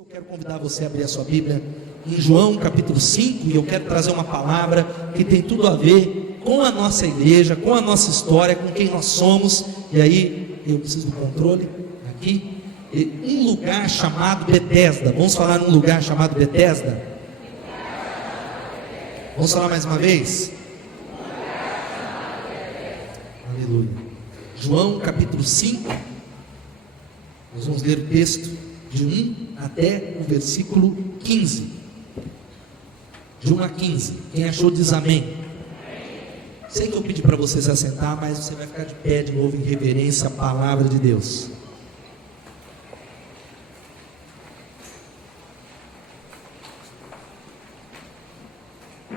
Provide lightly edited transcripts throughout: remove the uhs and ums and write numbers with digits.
Eu quero convidar você a abrir a sua Bíblia em João capítulo 5, e eu quero trazer uma palavra que tem tudo a ver com a nossa igreja, com a nossa história, com quem nós somos. E aí, eu preciso do controle aqui. Um lugar chamado Betesda. Vamos falar num lugar chamado Betesda? Vamos falar mais uma vez? Aleluia. João capítulo 5. Nós vamos ler o texto de 1 até o versículo 15. De 1 a 15. Quem achou diz amém. Sei que eu pedi para você se assentar, mas você vai ficar de pé de novo em reverência à palavra de Deus.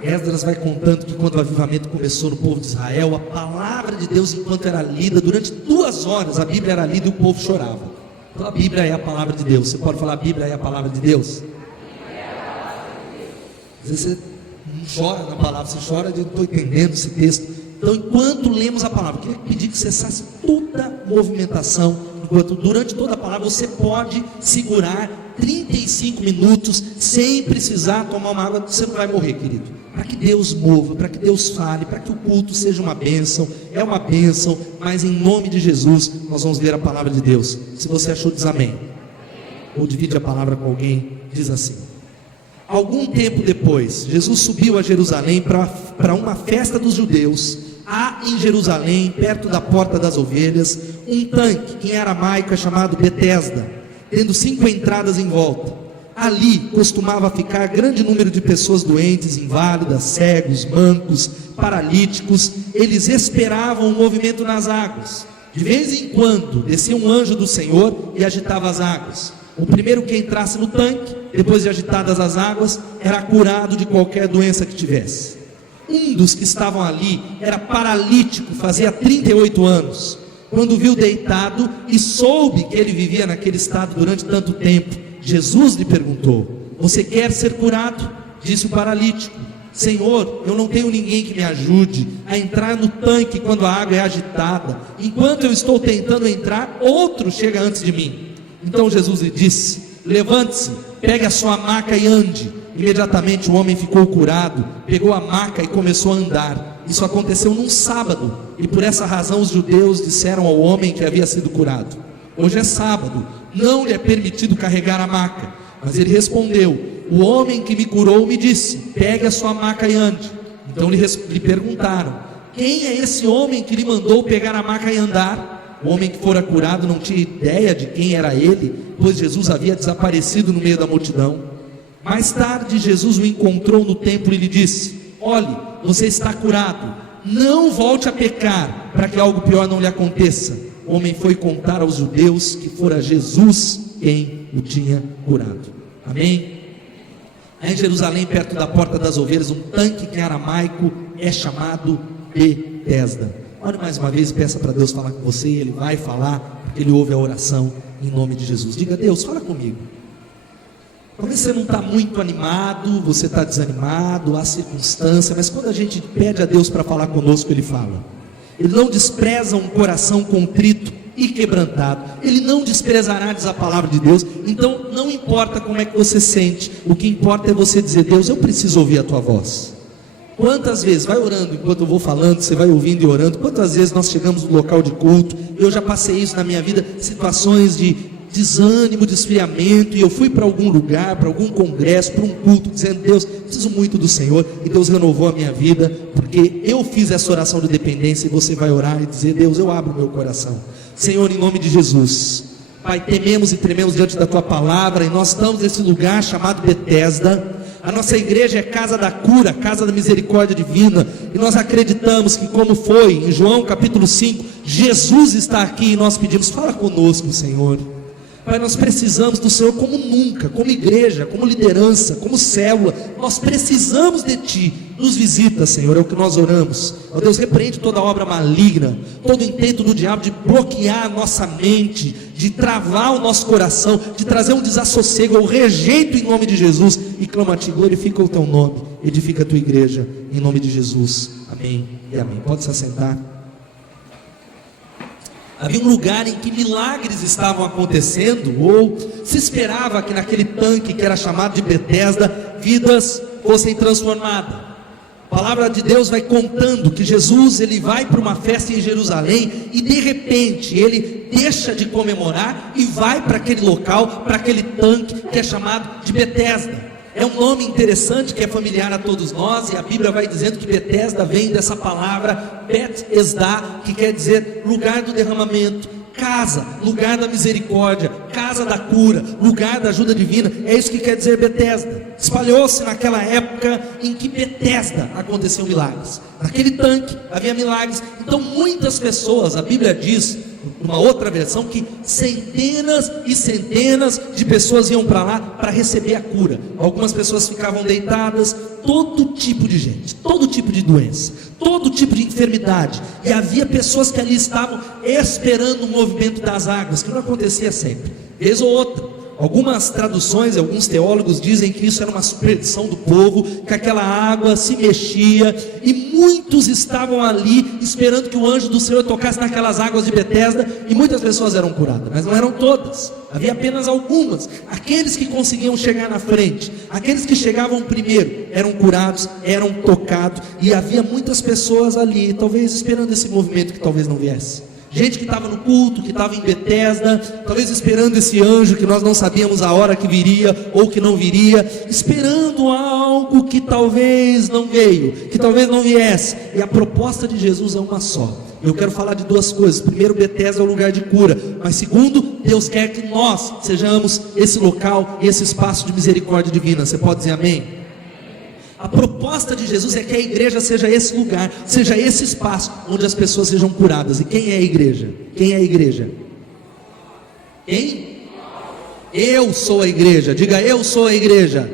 Esdras vai contando que quando o avivamento começou no povo de Israel, a palavra de Deus, enquanto era lida, durante 2 horas a Bíblia era lida e o povo chorava. Então a Bíblia é a palavra de Deus. Você pode falar: a Bíblia é a palavra de Deus? Às vezes você não chora na palavra, você chora de não estou entendendo esse texto. Então, enquanto lemos a palavra, eu queria pedir que cessasse toda a movimentação. Enquanto durante toda a palavra você pode segurar 35 minutos sem precisar tomar uma água. Você não vai morrer, querido. Para que Deus mova, para que Deus fale, para que o culto seja uma bênção. É uma bênção, mas em nome de Jesus nós vamos ler a palavra de Deus. Se você achou, diz amém. Ou divide a palavra com alguém, diz assim: algum tempo depois, Jesus subiu a Jerusalém para uma festa dos judeus. Há em Jerusalém, perto da porta das ovelhas, um tanque que em aramaico é chamado Betesda, tendo 5 entradas em volta. Ali costumava ficar grande número de pessoas doentes, inválidas, cegos, mancos, paralíticos. Eles esperavam o movimento nas águas. De vez em quando descia um anjo do Senhor e agitava as águas. O primeiro que entrasse no tanque, depois de agitadas as águas, era curado de qualquer doença que tivesse. Um dos que estavam ali era paralítico, fazia 38 anos. Quando viu deitado e soube que ele vivia naquele estado durante tanto tempo, Jesus lhe perguntou: você quer ser curado? Disse o paralítico: Senhor, eu não tenho ninguém que me ajude a entrar no tanque quando a água é agitada. Enquanto eu estou tentando entrar, outro chega antes de mim. Então Jesus lhe disse: levante-se, pegue a sua maca e ande. Imediatamente o homem ficou curado, pegou a maca e começou a andar. Isso aconteceu num sábado, e por essa razão os judeus disseram ao homem que havia sido curado: hoje é sábado, não lhe é permitido carregar a maca. Mas ele respondeu: o homem que me curou me disse: pegue a sua maca e ande. Então lhe perguntaram: quem é esse homem que lhe mandou pegar a maca e andar? O homem que fora curado não tinha ideia de quem era ele, pois Jesus havia desaparecido no meio da multidão. Mais tarde Jesus o encontrou no templo e lhe disse: olhe, você está curado, não volte a pecar, para que algo pior não lhe aconteça. O homem foi contar aos judeus que fora Jesus quem o tinha curado. Amém? Em Jerusalém, perto da porta das ovelhas, um tanque que em aramaico é chamado Betesda. Olhe mais uma vez e peça para Deus falar com você, e Ele vai falar, porque Ele ouve a oração em nome de Jesus. Diga: Deus, fala comigo. Talvez você não está muito animado, você está desanimado, há circunstância, mas quando a gente pede a Deus para falar conosco, Ele fala. Ele não despreza um coração contrito e quebrantado. Ele não desprezará, diz a palavra de Deus. Então não importa como é que você sente, o que importa é você dizer: Deus, eu preciso ouvir a tua voz. Quantas vezes, vai orando enquanto eu vou falando, você vai ouvindo e orando. Quantas vezes nós chegamos no local de culto, eu já passei isso na minha vida, situações de desânimo, de esfriamento, e eu fui para algum lugar, para algum congresso, para um culto, dizendo: Deus, preciso muito do Senhor, e Deus renovou a minha vida, porque eu fiz essa oração de dependência. E você vai orar e dizer: Deus, eu abro meu coração, Senhor, em nome de Jesus. Pai, tememos e trememos diante da tua palavra, e nós estamos nesse lugar chamado Betesda. A nossa igreja é casa da cura, casa da misericórdia divina, e nós acreditamos que, como foi em João capítulo 5, Jesus está aqui, e nós pedimos: fala conosco, Senhor. Pai, nós precisamos do Senhor como nunca, como igreja, como liderança, como célula. Nós precisamos de Ti. Nos visita, Senhor, é o que nós oramos. Ó Deus, repreende toda obra maligna, todo intento do diabo de bloquear a nossa mente, de travar o nosso coração, de trazer um desassossego. Eu rejeito em nome de Jesus e clamo a Ti: glorifica o Teu nome, edifica a Tua igreja, em nome de Jesus. Amém e amém. Pode se assentar. Havia um lugar em que milagres estavam acontecendo, ou se esperava que naquele tanque que era chamado de Betesda, vidas fossem transformadas. A palavra de Deus vai contando que Jesus, ele vai para uma festa em Jerusalém, e de repente ele deixa de comemorar e vai para aquele local, para aquele tanque que é chamado de Betesda. É um nome interessante que é familiar a todos nós, e a Bíblia vai dizendo que Betesda vem dessa palavra Bet-esdá, que quer dizer lugar do derramamento, casa, lugar da misericórdia, casa da cura, lugar da ajuda divina. É isso que quer dizer Betesda. Espalhou-se naquela época em que Betesda aconteceu milagres. Naquele tanque havia milagres. Então muitas pessoas, a Bíblia diz, uma outra versão, que centenas e centenas de pessoas iam para lá para receber a cura. Algumas pessoas ficavam deitadas, todo tipo de gente, todo tipo de doença, todo tipo de enfermidade, e havia pessoas que ali estavam esperando o movimento das águas, que não acontecia sempre, vez ou outra. Algumas traduções, alguns teólogos dizem que isso era uma superstição do povo, que aquela água se mexia, e muitos estavam ali esperando que o anjo do Senhor tocasse naquelas águas de Betesda, e muitas pessoas eram curadas, mas não eram todas, havia apenas algumas. Aqueles que conseguiam chegar na frente, aqueles que chegavam primeiro, eram curados, eram tocados, e havia muitas pessoas ali, talvez esperando esse movimento que talvez não viesse. Gente que estava no culto, que estava em Betesda, talvez esperando esse anjo que nós não sabíamos a hora que viria ou que não viria, esperando algo que talvez não veio, que talvez não viesse. E a proposta de Jesus é uma só. Eu quero falar de duas coisas. Primeiro, Betesda é o lugar de cura, mas segundo, Deus quer que nós sejamos esse local, esse espaço de misericórdia divina. Você pode dizer amém? A proposta de Jesus é que a igreja seja esse lugar, seja esse espaço onde as pessoas sejam curadas. E quem é a igreja? Quem é a igreja? Quem? Eu sou a igreja. Diga, eu sou a igreja.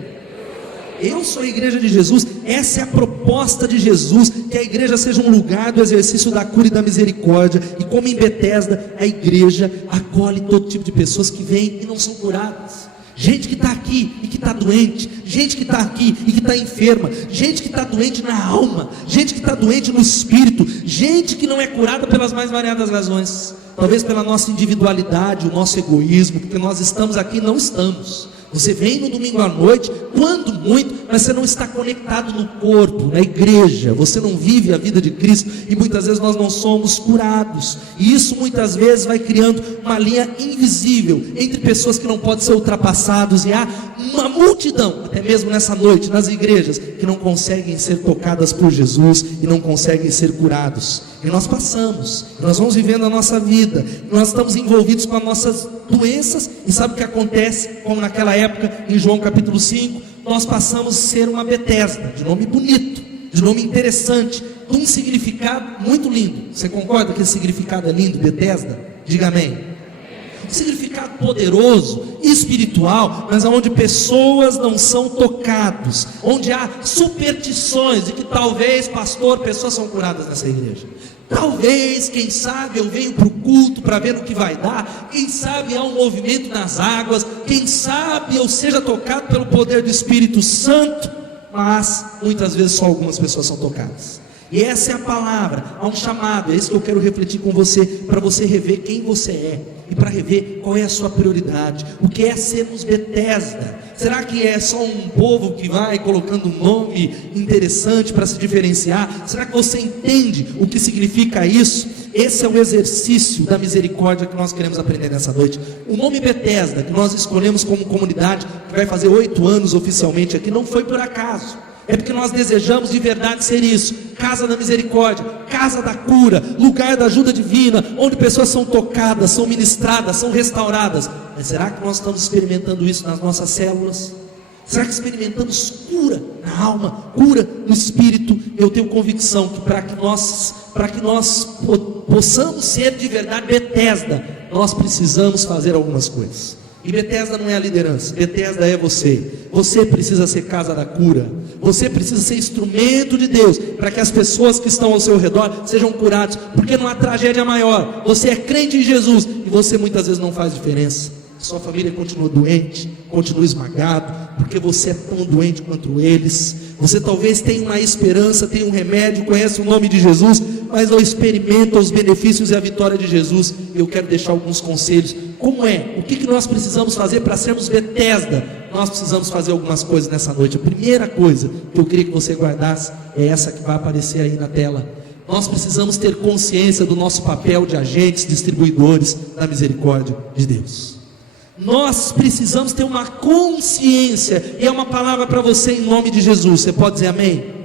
Eu sou a igreja de Jesus. Essa é a proposta de Jesus, que a igreja seja um lugar do exercício da cura e da misericórdia. E como em Betesda, a igreja acolhe todo tipo de pessoas que vêm e não são curadas. Gente que está aqui e que está doente, gente que está aqui e que está enferma, gente que está doente na alma, gente que está doente no espírito, gente que não é curada pelas mais variadas razões, talvez pela nossa individualidade, o nosso egoísmo, porque nós estamos aqui e não estamos. Você vem no domingo à noite, quando muito, mas você não está conectado no corpo, na igreja, você não vive a vida de Cristo, e muitas vezes nós não somos curados, e isso muitas vezes vai criando uma linha invisível entre pessoas que não podem ser ultrapassados, e há uma multidão, até mesmo nessa noite, nas igrejas, que não conseguem ser tocadas por Jesus, e não conseguem ser curados. E nós passamos, nós vamos vivendo a nossa vida, nós estamos envolvidos com as nossas doenças, e sabe o que acontece? Como naquela época, em João capítulo 5, nós passamos a ser uma Betesda, de nome bonito, de nome interessante, de um significado muito lindo. Você concorda que esse significado é lindo, Betesda? Diga amém. Um significado poderoso, espiritual, mas onde pessoas não são tocadas, onde há superstições de que talvez, pastor, pessoas são curadas nessa igreja. Talvez, quem sabe, eu venho para o culto para ver o que vai dar. Quem sabe há um movimento nas águas. Quem sabe eu seja tocado pelo poder do Espírito Santo. Mas muitas vezes só algumas pessoas são tocadas. E essa é a palavra, há um chamado. É isso que eu quero refletir com você, para você rever quem você é, e para rever qual é a sua prioridade. O que é sermos Betesda? Será que é só um povo que vai colocando um nome interessante para se diferenciar? Será que você entende o que significa isso? Esse é o exercício da misericórdia que nós queremos aprender nessa noite. O nome Betesda, que nós escolhemos como comunidade, que vai fazer 8 anos oficialmente aqui, não foi por acaso. É porque nós desejamos de verdade ser isso, casa da misericórdia, casa da cura, lugar da ajuda divina, onde pessoas são tocadas, são ministradas, são restauradas. Mas será que nós estamos experimentando isso nas nossas células? Será que experimentamos cura na alma, cura no espírito? Eu tenho convicção que para que nós possamos ser de verdade Betesda, nós precisamos fazer algumas coisas. E Betesda não é a liderança, Betesda é você. Você precisa ser casa da cura, você precisa ser instrumento de Deus, para que as pessoas que estão ao seu redor sejam curadas, porque não há tragédia maior. Você é crente em Jesus, e você muitas vezes não faz diferença. Sua família continua doente, continua esmagado, porque você é tão doente quanto eles. Você talvez tenha uma esperança, tenha um remédio, conhece o nome de Jesus, mas não experimentam os benefícios e a vitória de Jesus. Eu quero deixar alguns conselhos. Como é? O que nós precisamos fazer para sermos Betesda? Nós precisamos fazer algumas coisas nessa noite. A primeira coisa que eu queria que você guardasse é essa que vai aparecer aí na tela. Nós precisamos ter consciência do nosso papel de agentes, distribuidores da misericórdia de Deus. Nós precisamos ter uma consciência, e é uma palavra para você em nome de Jesus. Você pode dizer amém?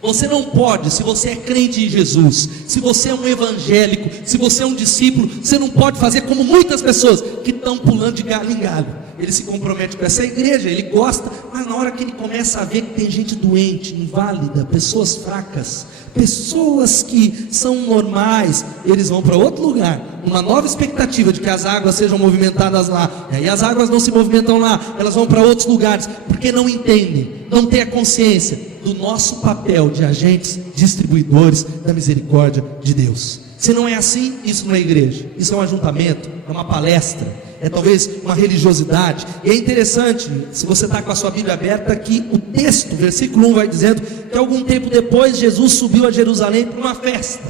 Você não pode, se você é crente em Jesus, se você é um evangélico, se você é um discípulo, você não pode fazer como muitas pessoas que estão pulando de galho em galho. Ele se compromete com essa igreja, ele gosta, mas na hora que ele começa a ver que tem gente doente, inválida, pessoas fracas, pessoas que são normais, eles vão para outro lugar, uma nova expectativa de que as águas sejam movimentadas lá, e aí as águas não se movimentam lá, elas vão para outros lugares, porque não entendem, não têm a consciência do nosso papel de agentes distribuidores da misericórdia de Deus. Se não é assim, isso não é igreja, isso é um ajuntamento, é uma palestra, é talvez uma religiosidade. E é interessante, se você está com a sua Bíblia aberta, que o texto, versículo 1 vai dizendo que algum tempo depois Jesus subiu a Jerusalém para uma festa.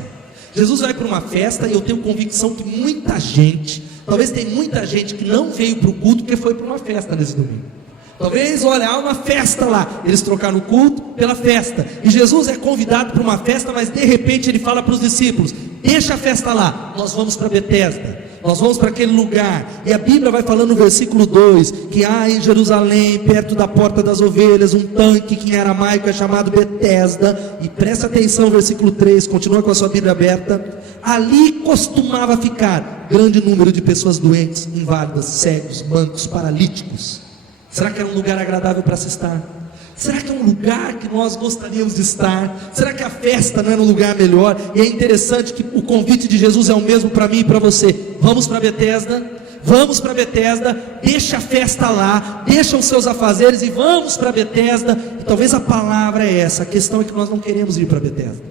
Jesus vai para uma festa, e eu tenho convicção que muita gente, talvez tem muita gente que não veio para o culto porque foi para uma festa nesse domingo. Talvez, olha, há uma festa lá, eles trocaram o culto pela festa, e Jesus é convidado para uma festa, mas de repente ele fala para os discípulos: deixa a festa lá, nós vamos para Betesda, nós vamos para aquele lugar. E a Bíblia vai falando no versículo 2, que há em Jerusalém, perto da porta das ovelhas, um tanque que em aramaico é chamado Betesda, e presta atenção, versículo 3, continua com a sua Bíblia aberta. Ali costumava ficar grande número de pessoas doentes, inválidas, cegos, mancos, paralíticos. Será que era um lugar agradável para se estar? Será que é um lugar que nós gostaríamos de estar? Será que a festa não era um lugar melhor? E é interessante que o convite de Jesus é o mesmo para mim e para você. Vamos para Betesda, vamos para Betesda, deixa a festa lá, deixa os seus afazeres e vamos para Betesda. E talvez a palavra é essa, a questão é que nós não queremos ir para Betesda.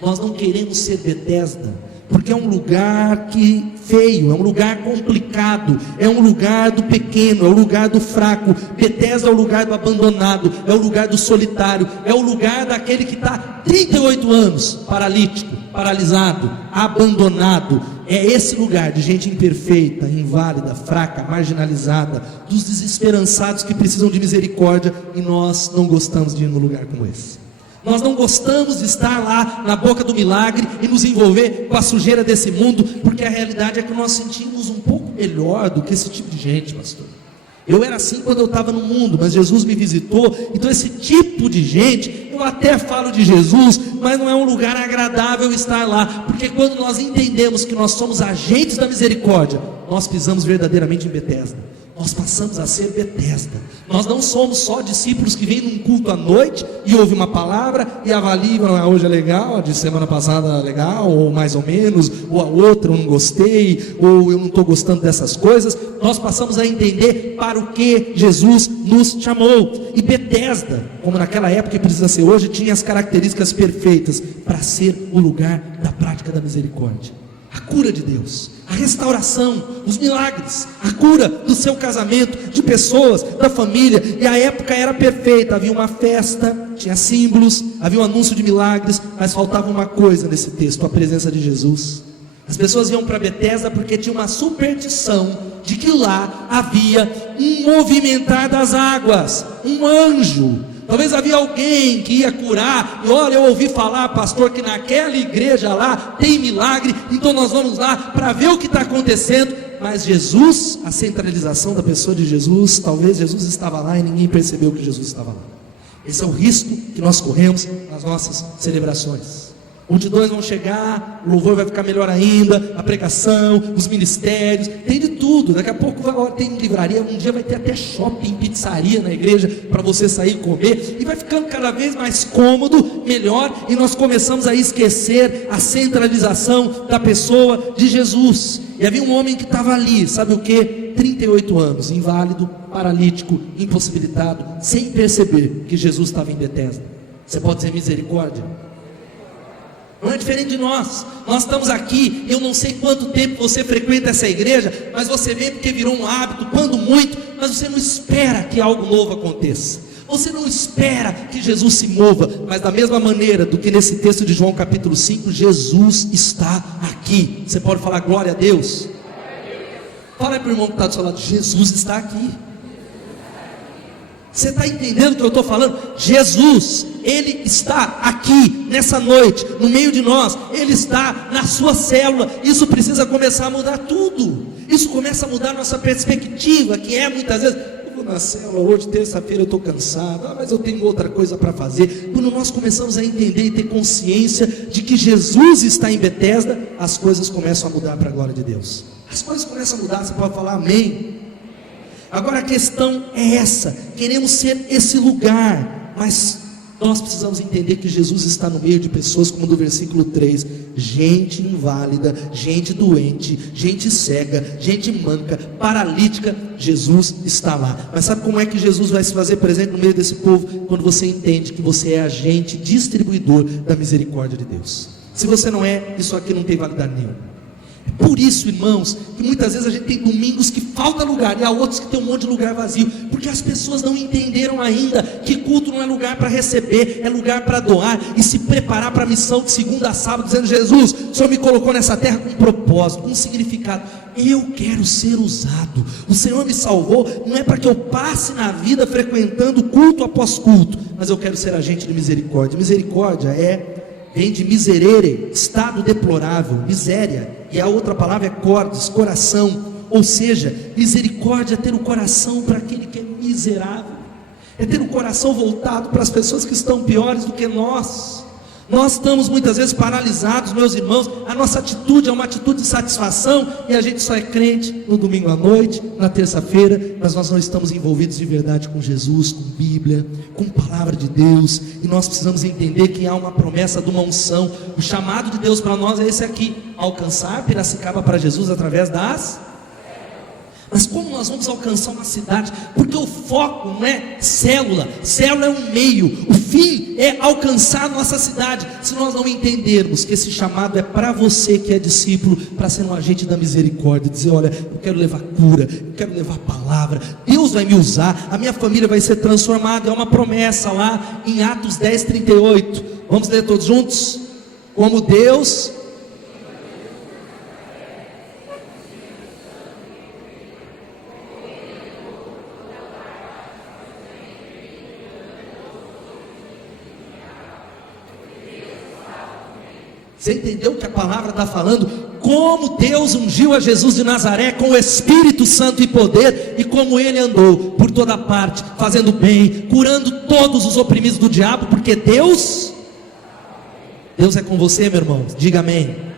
Nós não queremos ser Betesda, porque é um lugar que feio, é um lugar complicado, é um lugar do pequeno, é o lugar do fraco. Betesda é o lugar do abandonado, é o lugar do solitário, é o lugar daquele que está 38 anos, paralítico, paralisado, abandonado. É esse lugar de gente imperfeita, inválida, fraca, marginalizada, dos desesperançados que precisam de misericórdia, e nós não gostamos de ir num lugar como esse. Nós não gostamos de estar lá na boca do milagre e nos envolver com a sujeira desse mundo, porque a realidade é que nós sentimos um pouco melhor do que esse tipo de gente, pastor. Eu era assim quando eu estava no mundo, mas Jesus me visitou. Então esse tipo de gente, eu até falo de Jesus, mas não é um lugar agradável estar lá, porque quando nós entendemos que nós somos agentes da misericórdia, nós pisamos verdadeiramente em Betesda. Nós passamos a ser Betesda. Nós não somos só discípulos que vêm num culto à noite e ouvem uma palavra e avaliam: hoje é legal, a de semana passada é legal, ou mais ou menos, ou a outra eu não gostei, ou eu não estou gostando dessas coisas. Nós passamos a entender para o que Jesus nos chamou. E Betesda, como naquela época e precisa ser hoje, tinha as características perfeitas para ser o lugar da prática da misericórdia. A cura de Deus, a restauração, os milagres, a cura do seu casamento, de pessoas, da família. E a época era perfeita, havia uma festa, tinha símbolos, havia um anúncio de milagres, mas faltava uma coisa nesse texto: a presença de Jesus. As pessoas iam para Betesda porque tinha uma superstição de que lá havia um movimentar das águas, um anjo. Talvez havia alguém que ia curar, e olha, eu ouvi falar, pastor, que naquela igreja lá tem milagre, então nós vamos lá para ver o que está acontecendo. Mas Jesus, a centralização da pessoa de Jesus, talvez Jesus estava lá e ninguém percebeu que Jesus estava lá. Esse é o risco que nós corremos nas nossas celebrações. Multidões vão chegar, o louvor vai ficar melhor ainda, a pregação, os ministérios, tem de tudo. Daqui a pouco tem livraria, um dia vai ter até shopping, pizzaria na igreja para você sair e comer, e vai ficando cada vez mais cômodo, melhor, e nós começamos a esquecer a centralização da pessoa de Jesus. E havia um homem que estava ali, sabe o que? 38 anos, inválido, paralítico, impossibilitado, sem perceber que Jesus estava em Betesda. Você pode dizer misericórdia? Não é diferente de nós. Nós estamos aqui, eu não sei quanto tempo você frequenta essa igreja, mas você vem porque virou um hábito, quando muito, mas você não espera que algo novo aconteça. Você não espera que Jesus se mova, mas da mesma maneira do que nesse texto de João capítulo 5, Jesus está aqui. Você pode falar glória a Deus? Fala aí para o irmão que está do seu lado, Jesus está aqui. Você está entendendo o que eu estou falando? Jesus, Ele está aqui, nessa noite, no meio de nós. Ele está na sua célula. Isso precisa começar a mudar tudo. Isso começa a mudar a nossa perspectiva, que é muitas vezes, eu vou na célula hoje, terça-feira eu estou cansado, mas eu tenho outra coisa para fazer. Quando nós começamos a entender e ter consciência de que Jesus está em Betesda, as coisas começam a mudar para a glória de Deus. As coisas começam a mudar, você pode falar amém. Agora a questão é essa, queremos ser esse lugar, mas nós precisamos entender que Jesus está no meio de pessoas, como no versículo 3, gente inválida, gente doente, gente cega, gente manca, paralítica, Jesus está lá. Mas sabe como é que Jesus vai se fazer presente no meio desse povo? Quando você entende que você é agente distribuidor da misericórdia de Deus. Se você não é, isso aqui não tem validade nenhuma. Por isso, irmãos, que muitas vezes a gente tem domingos que falta lugar, e há outros que tem um monte de lugar vazio, porque as pessoas não entenderam ainda que culto não é lugar para receber, é lugar para doar, e se preparar para a missão de segunda a sábado, dizendo: Jesus, o Senhor me colocou nessa terra com um propósito, com um significado, eu quero ser usado, o Senhor me salvou, não é para que eu passe na vida frequentando culto após culto, mas eu quero ser agente de misericórdia. Misericórdia vem de miserere, estado deplorável, miséria, e a outra palavra é cordes, coração, ou seja, misericórdia é ter o coração para aquele que é miserável, é ter o coração voltado para as pessoas que estão piores do que nós. Nós estamos muitas vezes paralisados, meus irmãos, a nossa atitude é uma atitude de satisfação, e a gente só é crente no domingo à noite, na terça-feira, mas nós não estamos envolvidos de verdade com Jesus, com Bíblia, com palavra de Deus, e nós precisamos entender que há uma promessa de uma unção. O chamado de Deus para nós é esse aqui: alcançar Piracicaba para Jesus através das... Mas como nós vamos alcançar uma cidade? Porque o foco não é célula, célula é um meio, o fim é alcançar a nossa cidade. Se nós não entendermos que esse chamado é para você que é discípulo, para ser um agente da misericórdia, dizer: olha, eu quero levar cura, eu quero levar palavra, Deus vai me usar, a minha família vai ser transformada, é uma promessa lá em Atos 10:38, vamos ler todos juntos? Como Deus... Você entendeu o que a palavra está falando? Como Deus ungiu a Jesus de Nazaré com o Espírito Santo e poder, e como Ele andou por toda parte, fazendo bem, curando todos os oprimidos do diabo, porque Deus é com você, meu irmão, diga amém.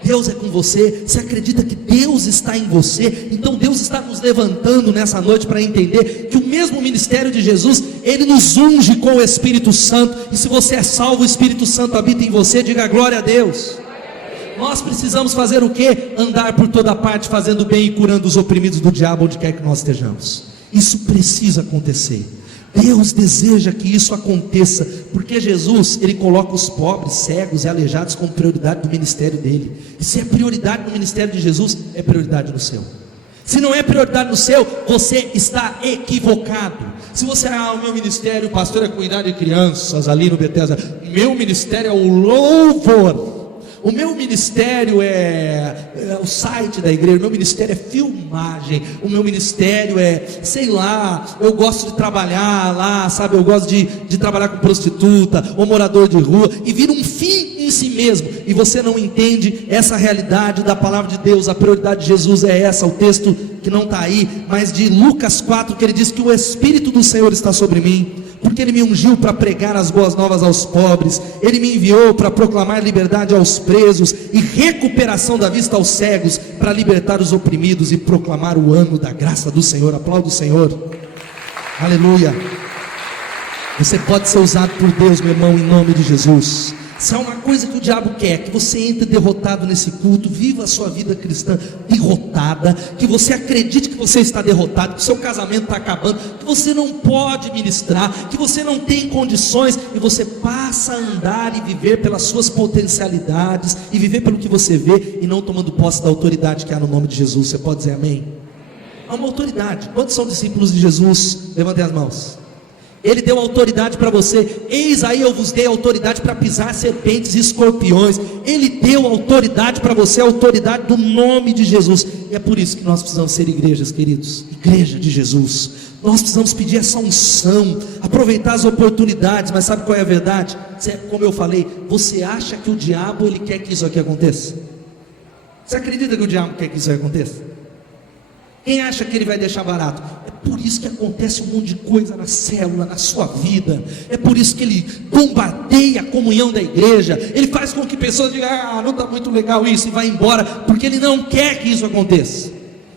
Deus é com você. Você acredita que Deus está em você? Então Deus está nos levantando nessa noite para entender que o mesmo ministério de Jesus, Ele nos unge com o Espírito Santo, e se você é salvo, o Espírito Santo habita em você, diga glória a Deus. Nós precisamos fazer o que? Andar por toda parte, fazendo bem e curando os oprimidos do diabo, onde quer que nós estejamos. Isso precisa acontecer. Deus deseja que isso aconteça, porque Jesus, Ele coloca os pobres, cegos e aleijados como prioridade do ministério dEle. E se é prioridade no ministério de Jesus, é prioridade no seu. Se não é prioridade no seu, você está equivocado. Se você, o meu ministério, pastor, é cuidar de crianças ali no Betesda, meu ministério é o louvor, o meu ministério é o site da igreja, o meu ministério é filmagem, o meu ministério é, sei lá, eu gosto de trabalhar lá, sabe, eu gosto de trabalhar com prostituta, ou morador de rua, e vira um fim em si mesmo, e você não entende essa realidade da palavra de Deus. A prioridade de Jesus é essa, o texto que não está aí, mas de Lucas 4, que ele diz que o Espírito do Senhor está sobre mim, porque Ele me ungiu para pregar as boas novas aos pobres, Ele me enviou para proclamar liberdade aos presos, e recuperação da vista aos cegos, para libertar os oprimidos, e proclamar o ano da graça do Senhor. Aplauda o Senhor, aleluia. Você pode ser usado por Deus, meu irmão, em nome de Jesus. Se há uma coisa que o diabo quer, que você entre derrotado nesse culto, viva a sua vida cristã derrotada, que você acredite que você está derrotado, que o seu casamento está acabando, que você não pode ministrar, que você não tem condições, e você passa a andar e viver pelas suas potencialidades, e viver pelo que você vê, e não tomando posse da autoridade que há no nome de Jesus. Você pode dizer amém? Há uma autoridade. Quantos são discípulos de Jesus? Levantem as mãos. Ele deu autoridade para você. Eis aí eu vos dei autoridade para pisar serpentes e escorpiões. Ele deu autoridade para você, a autoridade do nome de Jesus. E é por isso que nós precisamos ser igrejas, queridos, igreja de Jesus. Nós precisamos pedir essa unção, aproveitar as oportunidades. Mas sabe qual é a verdade? Como eu falei, você acha que o diabo ele quer que isso aqui aconteça? Você acredita que o diabo quer que isso aqui aconteça? Quem acha que ele vai deixar barato? É por isso que acontece um monte de coisa na célula, na sua vida. É por isso que ele bombardeia a comunhão da igreja. Ele faz com que pessoas digam: não está muito legal isso, e vai embora, porque ele não quer que isso aconteça.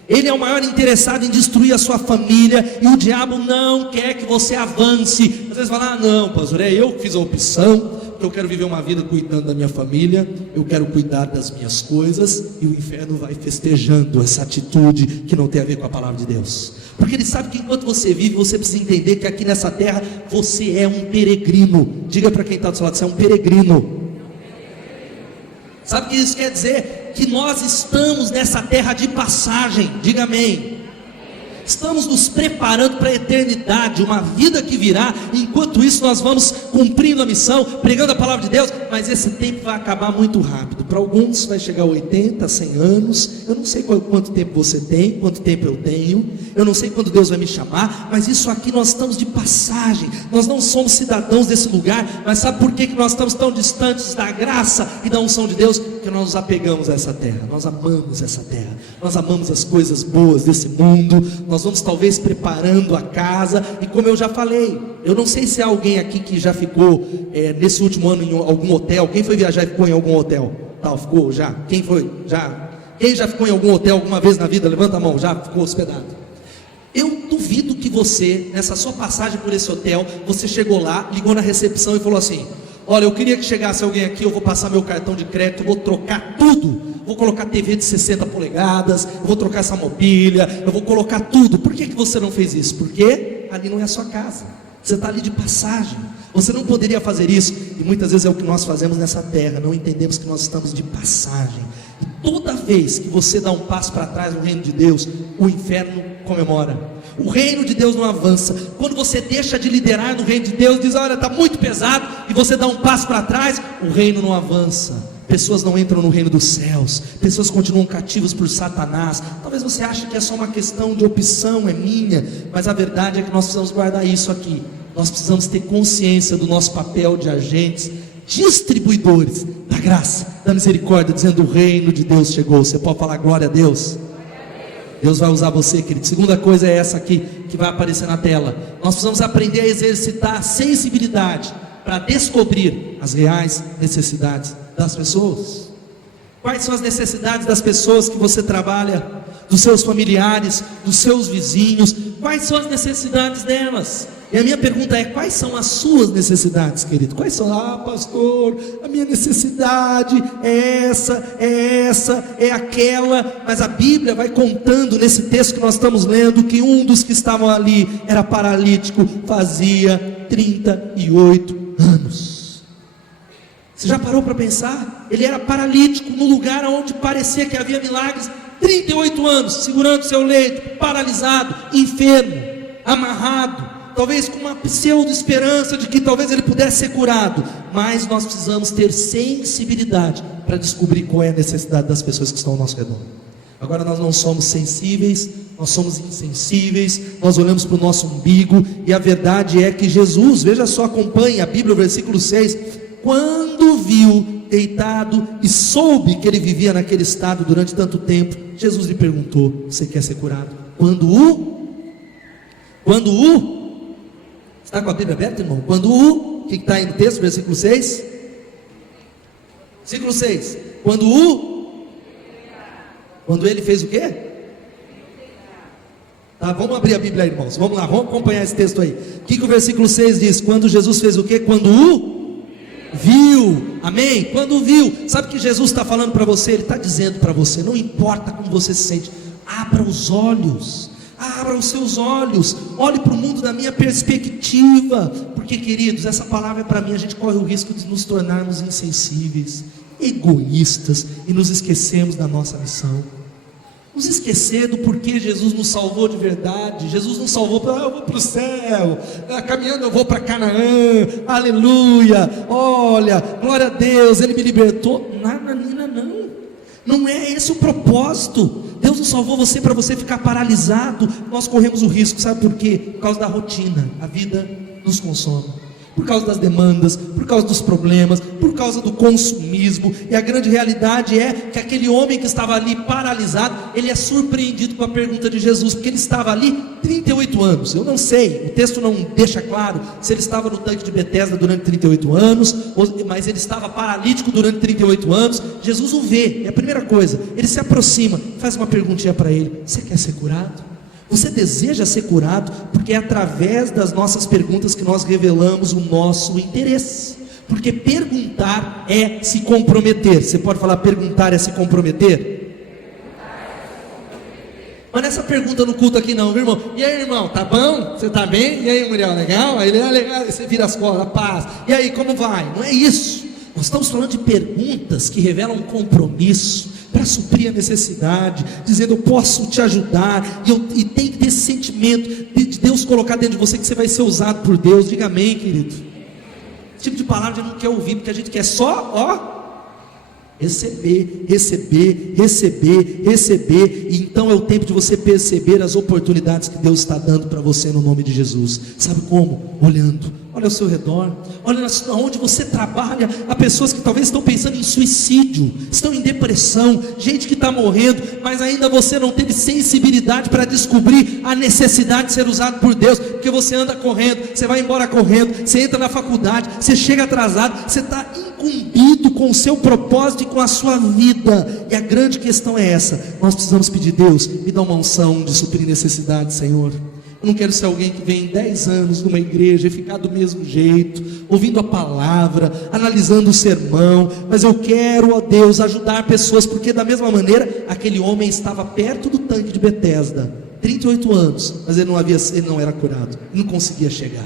Ele é o maior interessado em destruir a sua família, e o diabo não quer que você avance. Às vezes fala: não, pastor, é eu que fiz a opção, eu quero viver uma vida cuidando da minha família, eu quero cuidar das minhas coisas, e o inferno vai festejando essa atitude que não tem a ver com a palavra de Deus, porque ele sabe que enquanto você vive, você precisa entender que aqui nessa terra, você é um peregrino. Diga para quem está do seu lado: você é um peregrino. Sabe o que isso quer dizer? Que nós estamos nessa terra de passagem. Diga amém. Estamos nos preparando para a eternidade, uma vida que virá. Enquanto isso nós vamos cumprindo a missão, pregando a palavra de Deus. Mas esse tempo vai acabar muito rápido. Para alguns vai chegar a 80, 100 anos. Eu não sei quanto tempo você tem, quanto tempo eu tenho. Eu não sei quando Deus vai me chamar. Mas isso aqui nós estamos de passagem. Nós não somos cidadãos desse lugar. Mas sabe por que nós estamos tão distantes da graça e da unção de Deus? Porque nós nos apegamos a essa terra. Nós amamos essa terra. Nós amamos as coisas boas desse mundo. Nós vamos talvez preparando a casa. E como eu já falei, eu não sei se há alguém aqui que já ficou nesse último ano em algum hotel. Quem foi viajar e ficou em algum hotel? Ficou já? Quem foi? Já? Quem já ficou em algum hotel alguma vez na vida? Levanta a mão. Já ficou hospedado? Eu duvido que você, nessa sua passagem por esse hotel, você chegou lá, ligou na recepção e falou assim: olha, eu queria que chegasse alguém aqui, eu vou passar meu cartão de crédito, vou trocar tudo, vou colocar TV de 60 polegadas, eu vou trocar essa mobília, eu vou colocar tudo. Por que você não fez isso? Porque ali não é a sua casa, você está ali de passagem, você não poderia fazer isso. E muitas vezes é o que nós fazemos nessa terra, não entendemos que nós estamos de passagem. E toda vez que você dá um passo para trás no reino de Deus, o inferno comemora. O reino de Deus não avança. Quando você deixa de liderar no reino de Deus, diz: olha, está muito pesado, e você dá um passo para trás, o reino não avança. Pessoas não entram no reino dos céus, pessoas continuam cativas por Satanás. Talvez você ache que é só uma questão de opção, é minha, mas a verdade é que nós precisamos guardar isso aqui. Nós precisamos ter consciência do nosso papel de agentes, distribuidores da graça, da misericórdia, dizendo: o reino de Deus chegou. Você pode falar glória a Deus? Deus vai usar você, querido. Segunda coisa é essa aqui, que vai aparecer na tela. Nós precisamos aprender a exercitar a sensibilidade para descobrir as reais necessidades das pessoas. Quais são as necessidades das pessoas que você trabalha, dos seus familiares, dos seus vizinhos? Quais são as necessidades delas? E a minha pergunta é: quais são as suas necessidades, querido? Quais são? Pastor, a minha necessidade é essa, é aquela. Mas a Bíblia vai contando nesse texto que nós estamos lendo, que um dos que estavam ali era paralítico, fazia 38 anos. Você já parou para pensar? Ele era paralítico no lugar onde parecia que havia milagres. 38 anos, segurando seu leito, paralisado, enfermo, amarrado, talvez com uma pseudo esperança de que talvez ele pudesse ser curado. Mas nós precisamos ter sensibilidade para descobrir qual é a necessidade das pessoas que estão ao nosso redor. Agora nós não somos sensíveis, nós somos insensíveis, nós olhamos para o nosso umbigo. E a verdade é que Jesus, veja só, acompanhe a Bíblia, o versículo 6, quando viu deitado e soube que ele vivia naquele estado durante tanto tempo, Jesus lhe perguntou: você quer ser curado? Está com a Bíblia aberta, irmão? O que está aí no texto, versículo 6? Versículo 6. Quando ele fez o quê? Tá, vamos abrir a Bíblia aí, irmãos. Vamos lá, vamos acompanhar esse texto aí. O que o versículo 6 diz? Quando Jesus fez o quê? Viu, amém? Quando viu. Sabe o que Jesus está falando para você? Ele está dizendo para você: não importa como você se sente, abra os olhos, abra os seus olhos, olhe para o mundo da minha perspectiva. Porque, queridos, essa palavra é para mim. A gente corre o risco de nos tornarmos insensíveis, egoístas, e nos esquecemos da nossa missão. nos esquecer do porquê Jesus nos salvou de verdade. Jesus nos salvou para eu vou para o céu, caminhando eu vou para Canaã, aleluia, olha, glória a Deus, Ele me libertou. Não é esse o propósito. Deus não salvou você para você ficar paralisado. Nós corremos o risco, sabe por quê? Por causa da rotina, a vida nos consome, por causa das demandas, por causa dos problemas, por causa do consumismo. E a grande realidade é que aquele homem que estava ali paralisado, ele é surpreendido com a pergunta de Jesus, porque ele estava ali 38 anos, eu não sei, o texto não deixa claro se ele estava no tanque de Betesda durante 38 anos, mas ele estava paralítico durante 38 anos. Jesus o vê, é a primeira coisa, ele se aproxima, faz uma perguntinha para ele: você quer ser curado? Você deseja ser curado? Porque é através das nossas perguntas que nós revelamos o nosso interesse. Porque perguntar é se comprometer. Você pode falar, perguntar é se comprometer? Mas nessa pergunta no culto aqui não, viu, irmão? E aí, irmão, tá bom? Você tá bem? E aí, Muriel, legal? Aí ele é legal, aí você vira as costas, paz. E aí, como vai? Não é isso. Nós estamos falando de perguntas que revelam um compromisso para suprir a necessidade, dizendo: eu posso te ajudar, e tem que ter esse sentimento de Deus colocar dentro de você que você vai ser usado por Deus. Diga amém, querido. Esse tipo de palavra a gente não quer ouvir, porque a gente quer só, receber. E então é o tempo de você perceber as oportunidades que Deus está dando para você no nome de Jesus. Sabe como? Olhando. Olha ao seu redor, olha onde você trabalha. Há pessoas que talvez estão pensando em suicídio, estão em depressão, gente que está morrendo, mas ainda você não teve sensibilidade para descobrir a necessidade de ser usado por Deus, porque você anda correndo, você vai embora correndo, você entra na faculdade, você chega atrasado, você está incumbido com o seu propósito e com a sua vida. E a grande questão é essa: nós precisamos pedir: Deus, me dá uma unção de suprir necessidade, Senhor. Eu não quero ser alguém que vem 10 anos numa igreja e ficar do mesmo jeito, ouvindo a palavra, analisando o sermão, mas eu quero, ó Deus, ajudar pessoas, porque da mesma maneira, aquele homem estava perto do tanque de Betesda, 38 anos, mas ele não era curado, ele não conseguia chegar.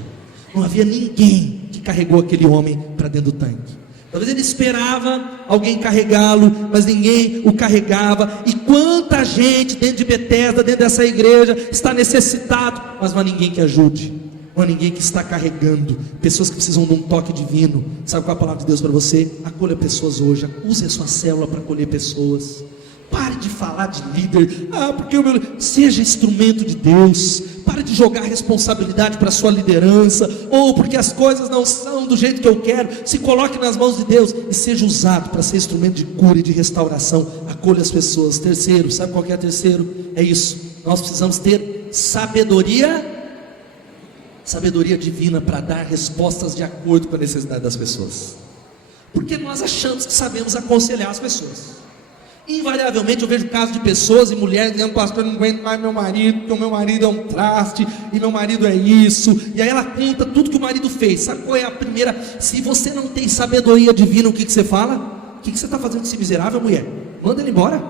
Não havia ninguém que carregou aquele homem para dentro do tanque. Talvez ele esperava alguém carregá-lo, mas ninguém o carregava. E quanta gente dentro de Betesda, dentro dessa igreja, está necessitado, mas não há ninguém que ajude, não há ninguém que está carregando. Pessoas que precisam de um toque divino. Sabe qual é a palavra de Deus para você? Acolha pessoas hoje, use a sua célula para acolher pessoas. Pare de falar de líder, porque seja instrumento de Deus. Pare de jogar responsabilidade para a sua liderança, ou porque as coisas não são do jeito que eu quero. Se coloque nas mãos de Deus e seja usado para ser instrumento de cura e de restauração. Acolha as pessoas. Terceiro, sabe qual que é o terceiro? É isso, nós precisamos ter sabedoria divina para dar respostas de acordo com a necessidade das pessoas, porque nós achamos que sabemos aconselhar as pessoas. Invariavelmente eu vejo casos de pessoas e mulheres dizendo: pastor, eu não aguento mais meu marido, porque o meu marido é um traste, e meu marido é isso. E aí ela conta tudo que o marido fez. Sabe qual é a primeira? Se você não tem sabedoria divina, o que você fala? O que você está fazendo com esse miserável, mulher? Manda ele embora.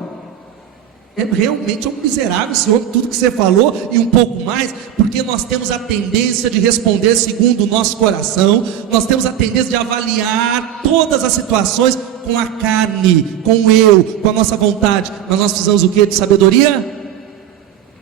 É realmente um miserável esse homem, tudo que você falou e um pouco mais, porque nós temos a tendência de responder segundo o nosso coração, nós temos a tendência de avaliar todas as situações com a carne, com o eu, com a nossa vontade. Mas nós precisamos o que? De sabedoria?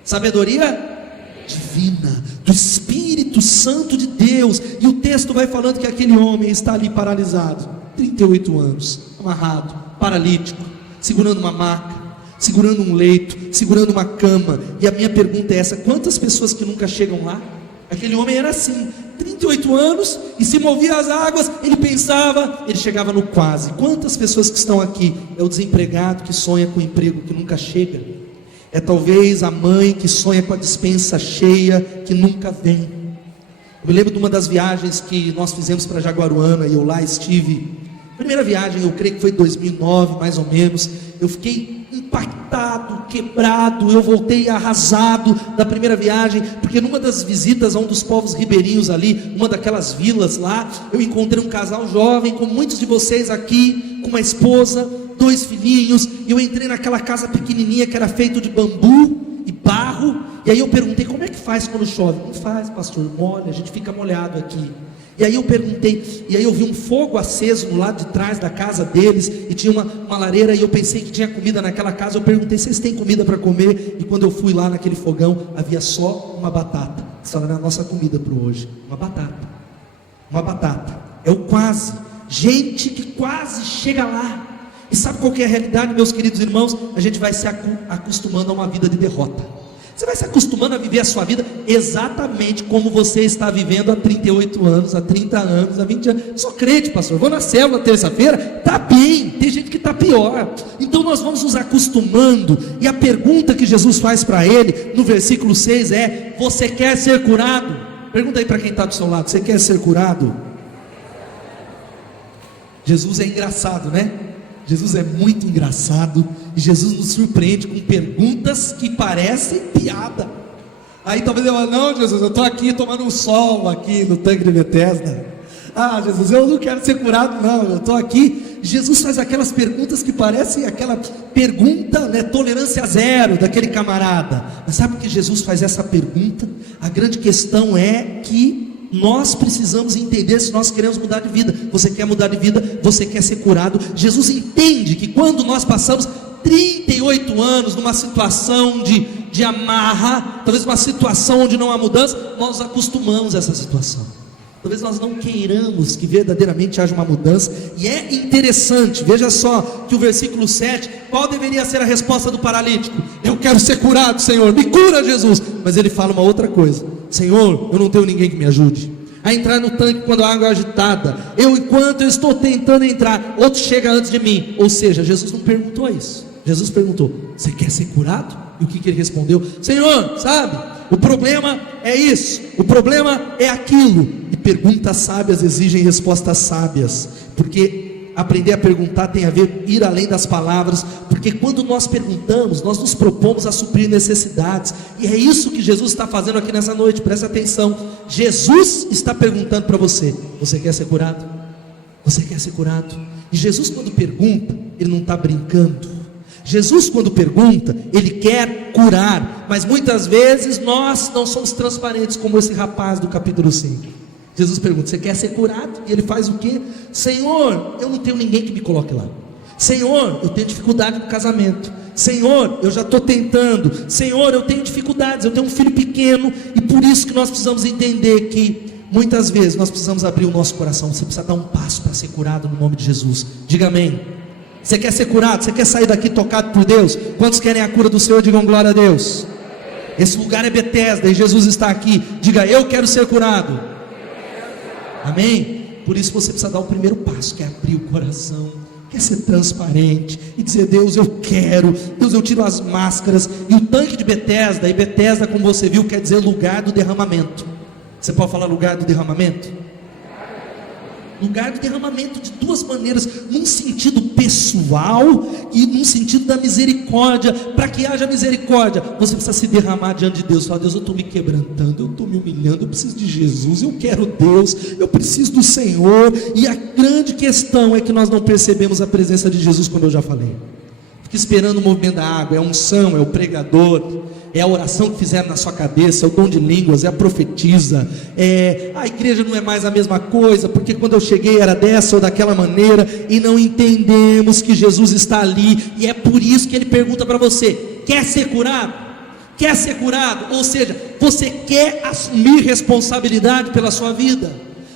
Sabedoria divina, do Espírito Santo de Deus. E o texto vai falando que aquele homem está ali paralisado, 38 anos, amarrado, paralítico, segurando uma maca, segurando um leito, segurando uma cama. E a minha pergunta é essa: quantas pessoas que nunca chegam lá? Aquele homem era assim, 38 anos, e se movia as águas, ele pensava, ele chegava no quase. Quantas pessoas que estão aqui? É o desempregado que sonha com o emprego que nunca chega, é talvez a mãe que sonha com a despensa cheia que nunca vem. Eu me lembro de uma das viagens que nós fizemos para Jaguaruana, e eu lá estive. Primeira viagem, eu creio que foi em 2009 mais ou menos. Eu fiquei impactado, quebrado, eu voltei arrasado da primeira viagem, porque numa das visitas a um dos povos ribeirinhos ali, uma daquelas vilas lá, eu encontrei um casal jovem, como muitos de vocês aqui, com uma esposa, 2 filhinhos, e eu entrei naquela casa pequenininha que era feita de bambu e barro, e aí eu perguntei: como é que faz quando chove? Não faz, pastor, molha, a gente fica molhado aqui. E aí eu perguntei, e aí eu vi um fogo aceso no lado de trás da casa deles, e tinha uma lareira, e eu pensei que tinha comida naquela casa. Eu perguntei, vocês têm comida para comer? E quando eu fui lá naquele fogão, havia só uma batata. Isso era a nossa comida para hoje, uma batata, é o quase, gente que quase chega lá. E sabe qual que é a realidade, meus queridos irmãos? A gente vai se acostumando a uma vida de derrota. Você vai se acostumando a viver a sua vida exatamente como você está vivendo há 38 anos, há 30 anos, há 20 anos. Sou crente, pastor, vou na célula terça-feira, está bem, tem gente que está pior. Então nós vamos nos acostumando. E a pergunta que Jesus faz para ele, no versículo 6 é: você quer ser curado? Pergunta aí para quem está do seu lado, você quer ser curado? Jesus é engraçado, né? Jesus é muito engraçado, e Jesus nos surpreende com perguntas que parecem piada. Aí talvez eu fale: não, Jesus, eu estou aqui tomando um sol aqui no tanque de Betesda. Ah, Jesus, eu não quero ser curado, não, eu estou aqui. Jesus faz aquelas perguntas que parecem aquela pergunta, né, tolerância zero daquele camarada. Mas sabe por que Jesus faz essa pergunta? A grande questão é que nós precisamos entender se nós queremos mudar de vida. Você quer mudar de vida? Você quer ser curado? Jesus entende que quando nós passamos 38 anos numa situação de amarra, talvez uma situação onde não há mudança, nós acostumamos a essa situação. Talvez nós não queiramos que verdadeiramente haja uma mudança. E é interessante, veja só que o versículo 7, qual deveria ser a resposta do paralítico? Eu quero ser curado, Senhor, me cura, Jesus. Mas ele fala uma outra coisa: Senhor, eu não tenho ninguém que me ajude a entrar no tanque quando a água é agitada. Enquanto eu estou tentando entrar, outro chega antes de mim. Ou seja, Jesus não perguntou isso. Jesus perguntou: você quer ser curado? E o que ele respondeu? Senhor, sabe, o problema é isso, o problema é aquilo. E perguntas sábias exigem respostas sábias, porque aprender a perguntar tem a ver ir além das palavras. Porque quando nós perguntamos, nós nos propomos a suprir necessidades. E é isso que Jesus está fazendo aqui nessa noite. Presta atenção, Jesus está perguntando para você: você quer ser curado? Você quer ser curado? E Jesus, quando pergunta, ele não está brincando. Jesus, quando pergunta, ele quer curar. Mas muitas vezes nós não somos transparentes, como esse rapaz do capítulo 5. Jesus pergunta: você quer ser curado? E ele faz o quê? Senhor, eu não tenho ninguém que me coloque lá. Senhor, eu tenho dificuldade no casamento. Senhor, eu já estou tentando. Senhor, eu tenho dificuldades, eu tenho um filho pequeno. E por isso que nós precisamos entender que muitas vezes nós precisamos abrir o nosso coração. Você precisa dar um passo para ser curado no nome de Jesus. Diga amém. Você quer ser curado? Você quer sair daqui tocado por Deus? Quantos querem a cura do Senhor? Digam glória a Deus. Esse lugar é Betesda e Jesus está aqui. Diga: eu quero ser curado. Amém? Por isso você precisa dar o primeiro passo, que é abrir o coração, quer ser transparente e dizer: Deus, eu quero. Deus, eu tiro as máscaras. E o tanque de Betesda, e Betesda, como você viu, quer dizer lugar do derramamento. Você pode falar lugar do derramamento? Lugar do derramamento de duas maneiras: num sentido pessoal e num sentido da misericórdia. Para que haja misericórdia, você precisa se derramar diante de Deus. Fala: Deus, eu estou me quebrantando, eu estou me humilhando, eu preciso de Jesus, eu quero Deus, eu preciso do Senhor. E a grande questão é que nós não percebemos a presença de Jesus, como eu já falei. Fica esperando o movimento da água, é a unção, é o pregador, é a oração que fizeram na sua cabeça, é o dom de línguas, é a profetisa, a igreja não é mais a mesma coisa, porque quando eu cheguei era dessa ou daquela maneira, e não entendemos que Jesus está ali. E é por isso que ele pergunta para você: quer ser curado? Quer ser curado? Ou seja, você quer assumir responsabilidade pela sua vida?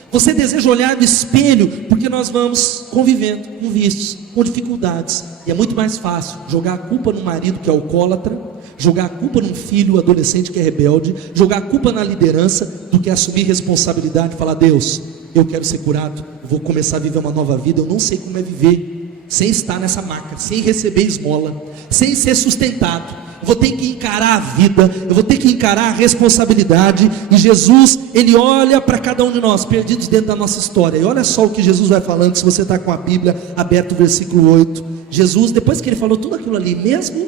Você deseja olhar no espelho? Porque nós vamos convivendo com vícios, com dificuldades, e é muito mais fácil jogar a culpa no marido que é alcoólatra, jogar a culpa num filho adolescente que é rebelde, jogar a culpa na liderança, do que assumir responsabilidade e falar: Deus, eu quero ser curado, eu vou começar a viver uma nova vida. Eu não sei como é viver sem estar nessa maca, sem receber esmola, sem ser sustentado. Eu vou ter que encarar a vida, eu vou ter que encarar a responsabilidade. E Jesus, ele olha para cada um de nós, perdidos dentro da nossa história. E olha só o que Jesus vai falando. Se você está com a Bíblia aberta, o versículo 8, Jesus, depois que ele falou tudo aquilo ali, mesmo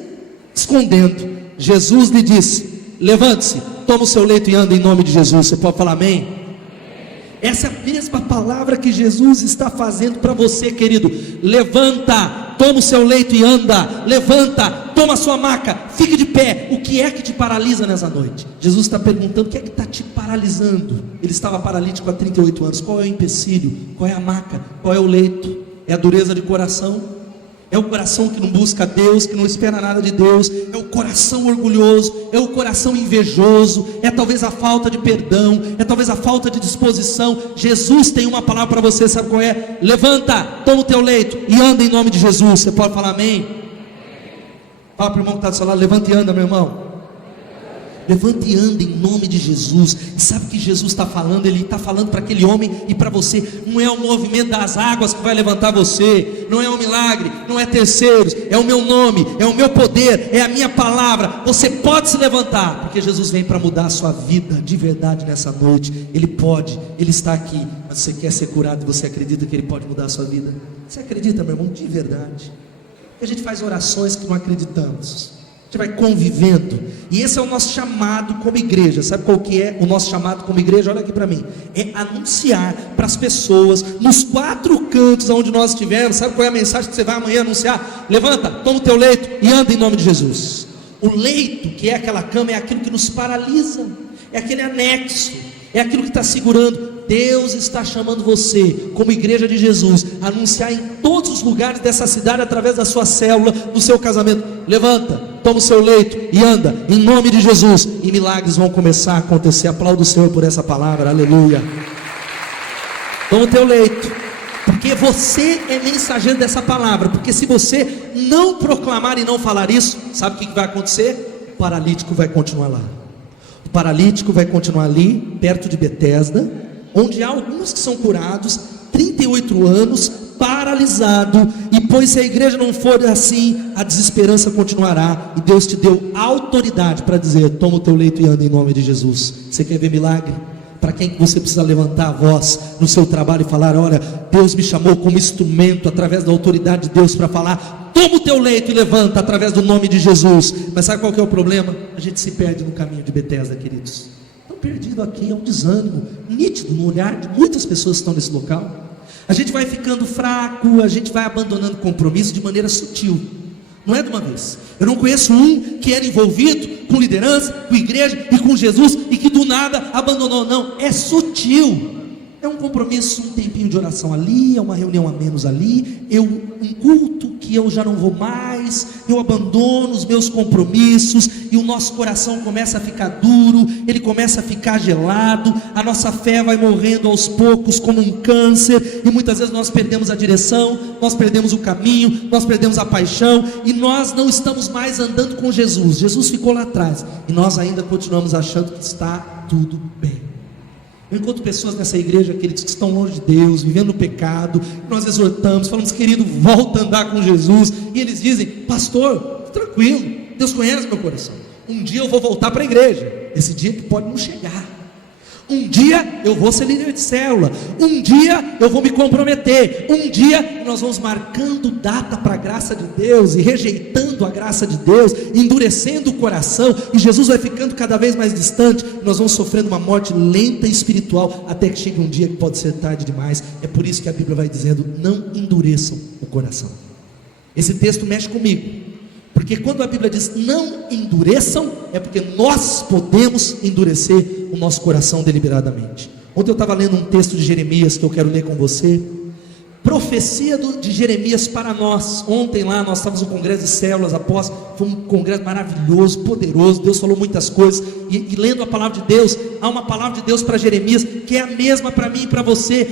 escondendo, Jesus lhe disse: levante-se, toma o seu leito e anda em nome de Jesus. Você pode falar amém? Essa é a mesma palavra que Jesus está fazendo para você, querido. Levanta, toma o seu leito e anda. Levanta, toma a sua maca, fique de pé. O que é que te paralisa nessa noite? Jesus está perguntando: o que é que está te paralisando? Ele estava paralítico há 38 anos. Qual é o empecilho? Qual é a maca? Qual é o leito? É a dureza de coração? É o coração que não busca Deus, que não espera nada de Deus? É o coração orgulhoso? É o coração invejoso? É talvez a falta de perdão? É talvez a falta de disposição? Jesus tem uma palavra para você, sabe qual é? Levanta, toma o teu leito e anda em nome de Jesus. Você pode falar amém? Fala para o irmão que está do seu lado: levanta e anda, meu irmão. Levante e anda em nome de Jesus. E sabe o que Jesus está falando? Ele está falando para aquele homem e para você. Não é o movimento das águas que vai levantar você, não é um milagre, não é terceiros, é o meu nome, é o meu poder, é a minha palavra. Você pode se levantar, porque Jesus vem para mudar a sua vida de verdade nessa noite. Ele pode, Ele está aqui. Mas você quer ser curado e você acredita que Ele pode mudar a sua vida? Você acredita, meu irmão, de verdade? A gente faz orações que não acreditamos. A gente vai convivendo, e esse é o nosso chamado como igreja. Sabe qual que é o nosso chamado como igreja? Olha aqui para mim: é anunciar para as pessoas, nos 4 cantos onde nós estivermos. Sabe qual é a mensagem que você vai amanhã anunciar? Levanta, toma o teu leito e anda em nome de Jesus. O leito, que é aquela cama, é aquilo que nos paralisa, é aquele anexo, é aquilo que está segurando. Deus está chamando você, como igreja de Jesus, a anunciar em todos os lugares dessa cidade, através da sua célula, do seu casamento. Levanta, toma o seu leito e anda, em nome de Jesus, e milagres vão começar a acontecer. Aplauda o Senhor por essa palavra, aleluia. Toma o teu leito, porque você é mensageiro dessa palavra. Porque se você não proclamar e não falar isso, sabe o que vai acontecer? O paralítico vai continuar lá. O paralítico vai continuar ali, perto de Betesda, onde há alguns que são curados, 38 anos, paralisado. E pois se a igreja não for assim, a desesperança continuará. E Deus te deu autoridade para dizer: toma o teu leito e anda em nome de Jesus. Você quer ver milagre? Para quem que você precisa levantar a voz no seu trabalho e falar: olha, Deus me chamou como instrumento, através da autoridade de Deus, para falar: toma o teu leito e levanta, através do nome de Jesus. Mas sabe qual que é o problema? A gente se perde no caminho de Betesda, queridos. Perdido aqui, é um desânimo nítido no olhar de muitas pessoas que estão nesse local. A gente vai ficando fraco, a gente vai abandonando compromisso de maneira sutil, não é de uma vez. Eu não conheço um que era envolvido com liderança, com igreja e com Jesus, e que do nada abandonou. Não, é sutil. É um compromisso, um tempinho de oração ali, é uma reunião a menos ali, um culto que eu já não vou mais, eu abandono os meus compromissos, e o nosso coração começa a ficar duro, ele começa a ficar gelado, a nossa fé vai morrendo aos poucos como um câncer, e muitas vezes nós perdemos a direção, nós perdemos o caminho, nós perdemos a paixão, e nós não estamos mais andando com Jesus. Jesus ficou lá atrás, e nós ainda continuamos achando que está tudo bem. Eu encontro pessoas nessa igreja, queridos, que estão longe de Deus, vivendo no pecado. Nós exortamos, falamos: querido, volta a andar com Jesus. E eles dizem: pastor, tranquilo, Deus conhece meu coração. Um dia eu vou voltar para a igreja. Esse dia que pode não chegar. Um dia eu vou ser líder de célula. Um dia eu vou me comprometer. Um dia nós vamos marcando data para a graça de Deus e rejeitando a graça de Deus, endurecendo o coração, e Jesus vai ficando cada vez mais distante. Nós vamos sofrendo uma morte lenta e espiritual, até que chegue um dia que pode ser tarde demais. É por isso que a Bíblia vai dizendo: não endureçam o coração. Esse texto mexe comigo, porque quando a Bíblia diz não endureçam, é porque nós podemos endurecer o nosso coração deliberadamente. Ontem eu estava lendo um texto de Jeremias que eu quero ler com você. Profecia de Jeremias para nós. Ontem lá nós estávamos no congresso de células após, foi um congresso maravilhoso, poderoso. Deus falou muitas coisas, e lendo a palavra de Deus, há uma palavra de Deus para Jeremias, que é a mesma para mim e para você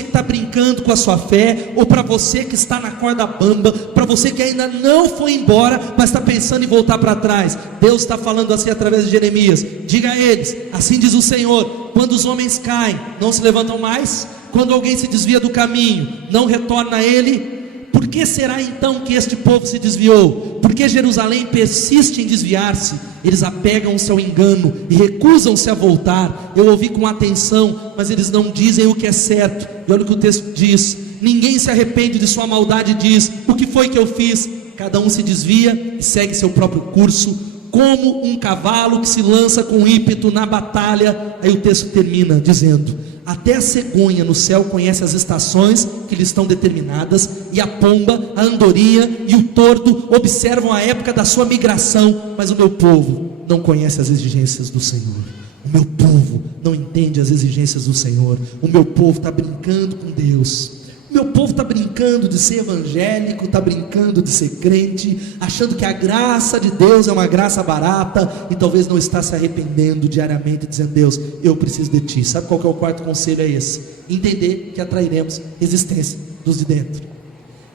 que está brincando com a sua fé, ou para você que está na corda bamba, para você que ainda não foi embora, mas está pensando em voltar para trás. Deus está falando assim através de Jeremias: diga a eles, assim diz o Senhor: quando os homens caem, não se levantam mais. Quando alguém se desvia do caminho, não retorna a ele. Por que será então que este povo se desviou? Porque Jerusalém persiste em desviar-se. Eles apegam-se ao engano e recusam-se a voltar. Eu ouvi com atenção, mas eles não dizem o que é certo. E olha o que o texto diz: ninguém se arrepende de sua maldade e diz: o que foi que eu fiz? Cada um se desvia e segue seu próprio curso, como um cavalo que se lança com ímpeto na batalha. Aí o texto termina dizendo: Até a cegonha no céu conhece as estações que lhe estão determinadas, e a pomba, a andorinha e o tordo observam a época da sua migração, mas o meu povo não conhece as exigências do Senhor. O meu povo não entende as exigências do Senhor. O meu povo está brincando com Deus. O meu povo está brincando de ser evangélico, está brincando de ser crente, achando que a graça de Deus é uma graça barata, e talvez não está se arrependendo diariamente, dizendo: Deus, eu preciso de Ti. Sabe qual que é o quarto conselho? É esse: entender que atrairemos resistência dos de dentro.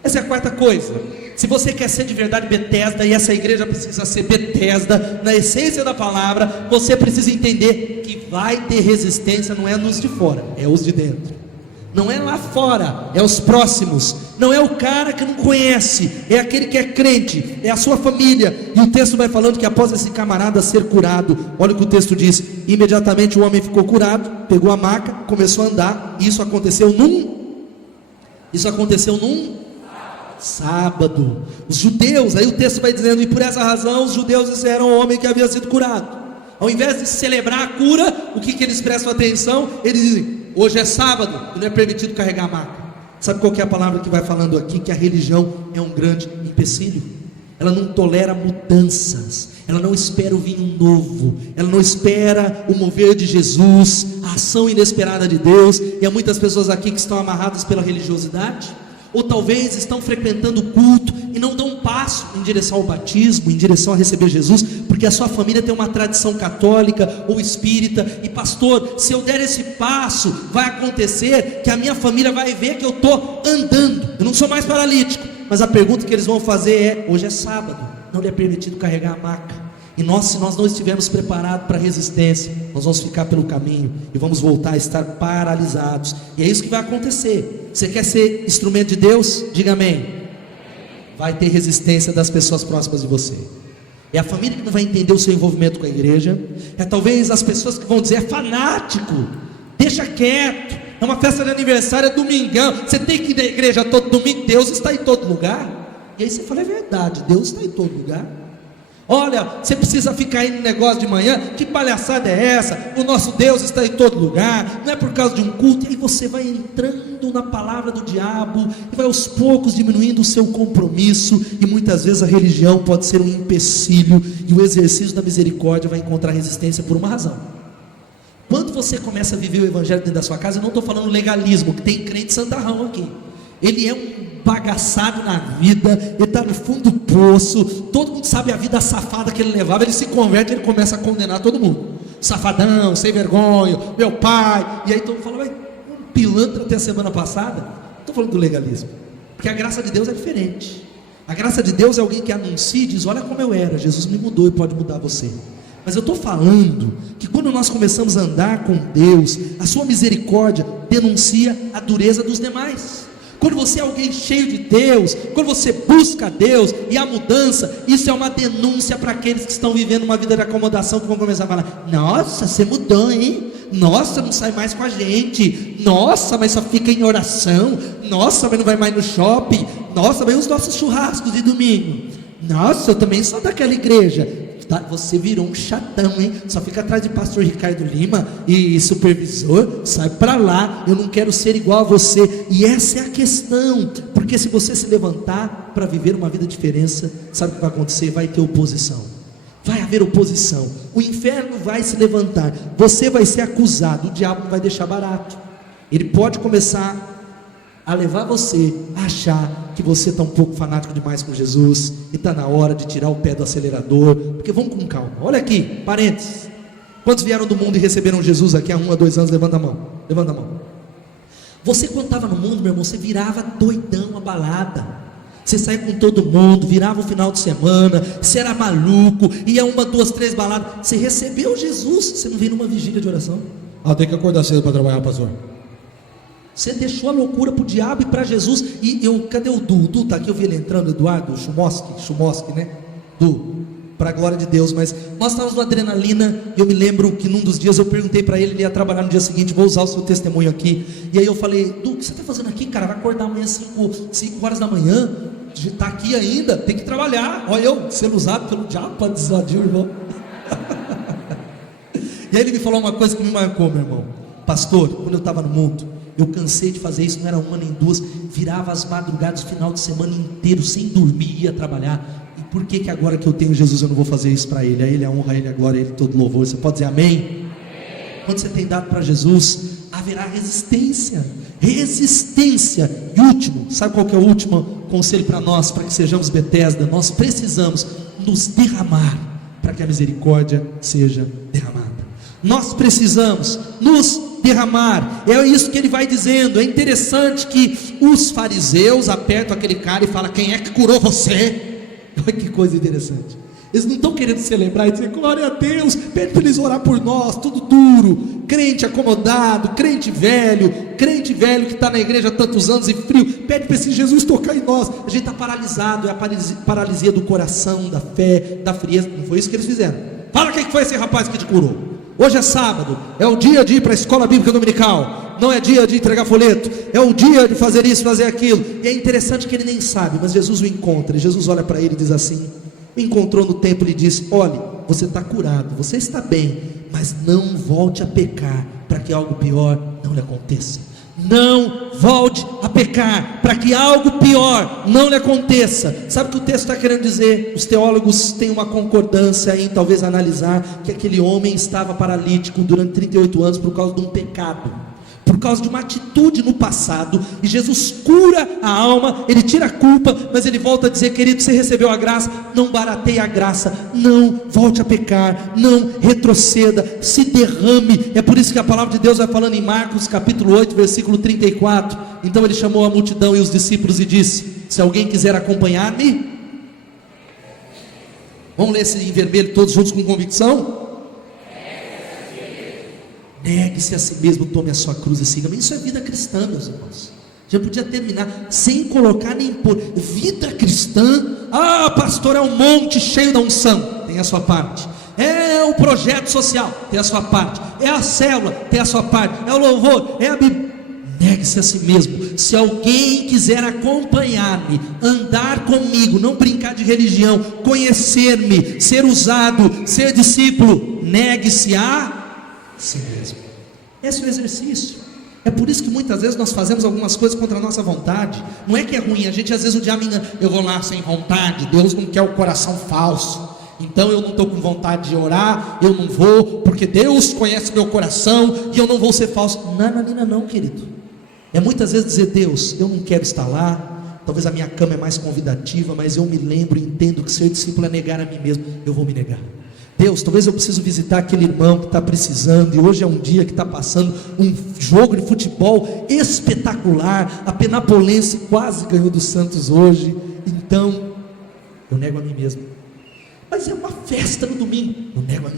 Essa é a quarta coisa. Se você quer ser de verdade Betesda, e essa igreja precisa ser Betesda na essência da palavra, você precisa entender que vai ter resistência, não é nos de fora, é os de dentro. Não é lá fora, é os próximos. Não é o cara que não conhece, é aquele que é crente, é a sua família. E o texto vai falando que após esse camarada ser curado, olha o que o texto diz: imediatamente o homem ficou curado, pegou a maca, começou a andar. E isso aconteceu num sábado. Os judeus, aí o texto vai dizendo: e por essa razão os judeus disseram ao homem que havia sido curado. Ao invés de celebrar a cura, o que eles prestam atenção? Eles dizem: hoje é sábado e não é permitido carregar a maca. Sabe qual que é a palavra que vai falando aqui? Que a religião é um grande empecilho. Ela não tolera mudanças, ela não espera o vinho novo, ela não espera o mover de Jesus, a ação inesperada de Deus. E há muitas pessoas aqui que estão amarradas pela religiosidade, ou talvez estão frequentando o culto e não dão um passo em direção ao batismo, em direção a receber Jesus, porque a sua família tem uma tradição católica ou espírita. E pastor, se eu der esse passo, vai acontecer que a minha família vai ver que eu estou andando, eu não sou mais paralítico. Mas a pergunta que eles vão fazer é: hoje é sábado, não lhe é permitido carregar a maca. E nós, se nós não estivermos preparados para a resistência, nós vamos ficar pelo caminho e vamos voltar a estar paralisados. E é isso que vai acontecer. Você quer ser instrumento de Deus? Diga amém. Vai ter resistência das pessoas próximas de você. É a família que não vai entender o seu envolvimento com a igreja. É talvez as pessoas que vão dizer: é fanático, deixa quieto, é uma festa de aniversário, é domingão, você tem que ir na igreja todo domingo, Deus está em todo lugar. E aí você fala: é verdade, Deus está em todo lugar. Olha, você precisa ficar aí no negócio de manhã, que palhaçada é essa? O nosso Deus está em todo lugar, não é por causa de um culto. E aí você vai entrando na palavra do diabo, e vai aos poucos diminuindo o seu compromisso. E muitas vezes a religião pode ser um empecilho, e o exercício da misericórdia vai encontrar resistência por uma razão. Quando você começa a viver o evangelho dentro da sua casa, eu não estou falando legalismo, que tem crente santarrão aqui. Ele é um bagaçado na vida, ele está no fundo do poço, todo mundo sabe a vida safada que ele levava. Ele se converte, ele começa a condenar todo mundo: safadão, sem vergonha, meu pai. E aí todo mundo fala: mas um pilantra até a semana passada. Não estou falando do legalismo, porque a graça de Deus é diferente. A graça de Deus é alguém que anuncia e diz: olha como eu era, Jesus me mudou e pode mudar você. Mas eu estou falando que quando nós começamos a andar com Deus, a sua misericórdia denuncia a dureza dos demais. Quando você é alguém cheio de Deus, quando você busca Deus e a mudança, isso é uma denúncia para aqueles que estão vivendo uma vida de acomodação, que vão começar a falar: nossa, você mudou, hein? Nossa, não sai mais com a gente. Nossa, mas só fica em oração. Nossa, mas não vai mais no shopping. Nossa, mas os nossos churrascos de domingo. Nossa, eu também sou daquela igreja. Você virou um chatão, hein? Só fica atrás de pastor Ricardo Lima e supervisor. Sai para lá, eu não quero ser igual a você. E essa é a questão, porque se você se levantar para viver uma vida diferente, sabe o que vai acontecer? Vai ter oposição, vai haver oposição, o inferno vai se levantar, você vai ser acusado, o diabo não vai deixar barato. Ele pode começar a levar você a achar que você está um pouco fanático demais com Jesus, e está na hora de tirar o pé do acelerador. Porque vamos com calma. Olha aqui, parênteses: quantos vieram do mundo e receberam Jesus aqui há 1 a 2 anos? Levanta a mão, levanta a mão. Você, quando estava no mundo, meu irmão, você virava doidão a balada, você saía com todo mundo, virava o final de semana, você era maluco, ia 1, 2, 3 baladas. Você recebeu Jesus, você não veio numa vigília de oração. Tem que acordar cedo para trabalhar, pastor. Você deixou a loucura para o diabo e para Jesus. E cadê o Du? O Du está aqui, eu vi ele entrando, Eduardo Chumoski, né? Du, para a glória de Deus. Mas nós estávamos no Adrenalina, e eu me lembro que num dos dias eu perguntei para ele ia trabalhar no dia seguinte, vou usar o seu testemunho aqui. E aí eu falei: Du, o que você está fazendo aqui, cara? Vai acordar amanhã 5 horas da manhã, está aqui ainda, tem que trabalhar. Olha eu sendo usado pelo diabo para disuadir o irmão. E aí ele me falou uma coisa que me marcou, meu irmão: Pastor, quando eu estava no mundo, eu cansei de fazer isso, não era uma nem duas, virava as madrugadas, final de semana inteiro, sem dormir, ia trabalhar. E por que agora que eu tenho Jesus, eu não vou fazer isso para Ele? A Ele a honra, a Ele a glória, a Ele todo louvor. Você pode dizer amém? Quando você tem dado para Jesus, haverá resistência. Resistência. E último, sabe qual que é o último conselho para nós, para que sejamos Betesda? Nós precisamos nos derramar, para que a misericórdia seja derramada. Nós precisamos nos derramar. É isso que ele vai dizendo. É interessante que os fariseus apertam aquele cara e falam: quem é que curou você? Olha que coisa interessante. Eles não estão querendo celebrar e dizer glória a Deus, pede para eles orar por nós, tudo duro, crente acomodado, crente velho que está na igreja há tantos anos e frio, pede para esse Jesus tocar em nós. A gente está paralisado, é a paralisia do coração, da fé, da frieza. Não foi isso que eles fizeram. Fala quem foi esse rapaz que te curou. Hoje é sábado, é o dia de ir para a escola bíblica dominical, não é dia de entregar folheto, é o dia de fazer isso, fazer aquilo. E é interessante que ele nem sabe, mas Jesus o encontra, e Jesus olha para ele e diz assim, o encontrou no templo e disse: olhe, você está curado, você está bem, mas não volte a pecar, para que algo pior não lhe aconteça. Não volte a pecar, para que algo pior não lhe aconteça. Sabe o que o texto está querendo dizer? Os teólogos têm uma concordância em talvez analisar que aquele homem estava paralítico durante 38 anos por causa de um pecado, por causa de uma atitude no passado, e Jesus cura a alma, ele tira a culpa, mas ele volta a dizer: querido, você recebeu a graça, não barateie a graça, não volte a pecar, não retroceda, se derrame. É por isso que a palavra de Deus vai falando em Marcos capítulo 8, versículo 34, então ele chamou a multidão e os discípulos e disse: se alguém quiser acompanhar-me, vamos ler esse em vermelho todos juntos com convicção? Negue-se a si mesmo, tome a sua cruz e siga-me. Isso é vida cristã, meus irmãos. Já podia terminar sem colocar nem pôr. Vida cristã, pastor, é um monte cheio da unção, tem a sua parte. É o projeto social, tem a sua parte. É a célula, tem a sua parte. É o louvor, é a Bíblia. Negue-se a si mesmo. Se alguém quiser acompanhar-me, andar comigo, não brincar de religião, conhecer-me, ser usado, ser discípulo, negue-se a si mesmo. Esse é o exercício. É por isso que muitas vezes nós fazemos algumas coisas contra a nossa vontade. Não é que é ruim, a gente às vezes o diabo engana. Eu vou lá sem vontade, Deus não quer o coração falso, então eu não estou com vontade de orar, eu não vou, porque Deus conhece meu coração e eu não vou ser falso. Não, querido. É muitas vezes dizer: Deus, eu não quero estar lá, talvez a minha cama é mais convidativa, mas eu me lembro e entendo que ser discípulo é negar a mim mesmo. Eu vou me negar. Deus, talvez eu preciso visitar aquele irmão que está precisando, e hoje é um dia que está passando um jogo de futebol espetacular, a Penapolense quase ganhou do Santos hoje, então eu nego a mim mesmo. Mas é uma festa no domingo, eu nego a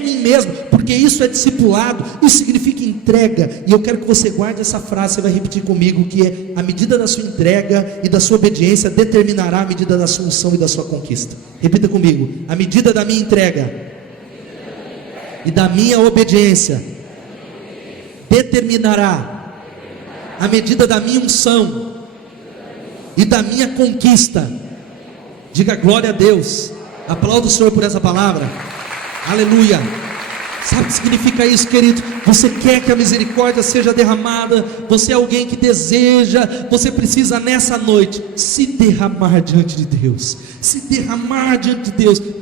mim mesmo, porque isso é discipulado, isso significa entrega, e eu quero que você guarde essa frase, você vai repetir comigo, que é: a medida da sua entrega e da sua obediência determinará a medida da sua unção e da sua conquista. Repita comigo: a medida da minha entrega e da minha obediência determinará a medida da minha unção e da minha conquista. Diga glória a Deus. Aplauda o Senhor por essa palavra. Aleluia. Sabe o que significa isso, querido? Você quer que a misericórdia seja derramada, você é alguém que deseja, você precisa nessa noite se derramar diante de Deus,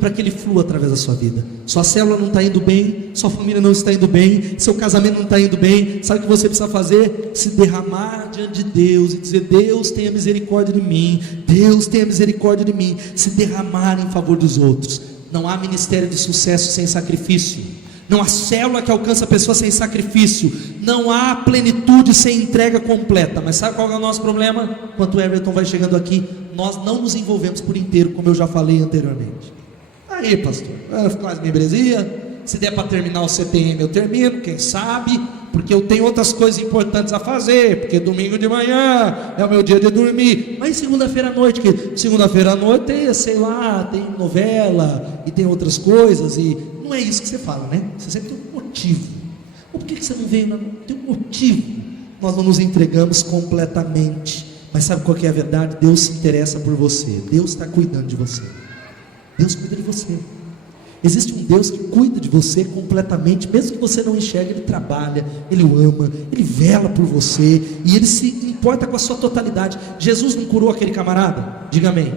para que Ele flua através da sua vida. Sua célula não está indo bem, sua família não está indo bem, seu casamento não está indo bem. Sabe o que você precisa fazer? Se derramar diante de Deus e dizer: Deus tenha misericórdia de mim, Deus tenha misericórdia de mim. Se derramar em favor dos outros. Não há ministério de sucesso sem sacrifício, não há célula que alcança a pessoa sem sacrifício, não há plenitude sem entrega completa. Mas sabe qual é o nosso problema? Enquanto o Everton vai chegando aqui, nós não nos envolvemos por inteiro, como eu já falei anteriormente. Aí, pastor, vai ficar mais membresia, se der para terminar o CTM eu termino, quem sabe, porque eu tenho outras coisas importantes a fazer, porque domingo de manhã é o meu dia de dormir. Mas segunda-feira à noite, que segunda-feira à noite tem, sei lá, tem novela e tem outras coisas, e não é isso que você fala, né? Você sempre tem um motivo. Ou por que você não veio? Não tem um motivo. Nós não nos entregamos completamente. Mas sabe qual que é a verdade? Deus se interessa por você. Deus está cuidando de você. Deus cuida de você. Existe um Deus que cuida de você completamente, mesmo que você não enxergue. Ele trabalha, Ele o ama, Ele vela por você, e Ele se importa com a sua totalidade. Jesus não curou aquele camarada? Diga amém.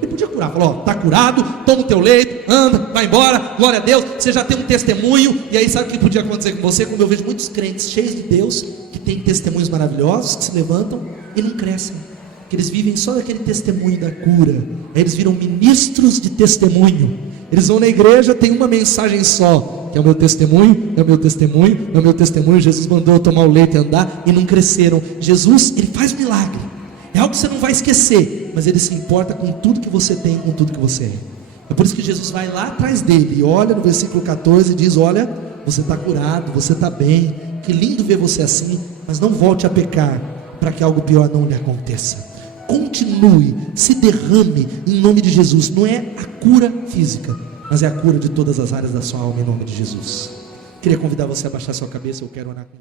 Ele podia curar, falou: ó, está curado, toma o teu leito, anda, vai embora, glória a Deus, você já tem um testemunho. E aí sabe o que podia acontecer com você? Como eu vejo muitos crentes cheios de Deus, que têm testemunhos maravilhosos, que se levantam e não crescem, que eles vivem só daquele testemunho da cura. Aí eles viram ministros de testemunho. Eles vão na igreja, tem uma mensagem só, que é o meu testemunho, é o meu testemunho, é o meu testemunho. Jesus mandou eu tomar o leite e andar, e não cresceram. Jesus, Ele faz milagre, é algo que você não vai esquecer, mas Ele se importa com tudo que você tem, com tudo que você é. É por isso que Jesus vai lá atrás dele e olha no versículo 14 e diz: olha, você está curado, você está bem, que lindo ver você assim, mas não volte a pecar, para que algo pior não lhe aconteça. Continue, se derrame em nome de Jesus. Não é a cura física, mas é a cura de todas as áreas da sua alma, em nome de Jesus. Queria convidar você a baixar sua cabeça, eu quero orar com você.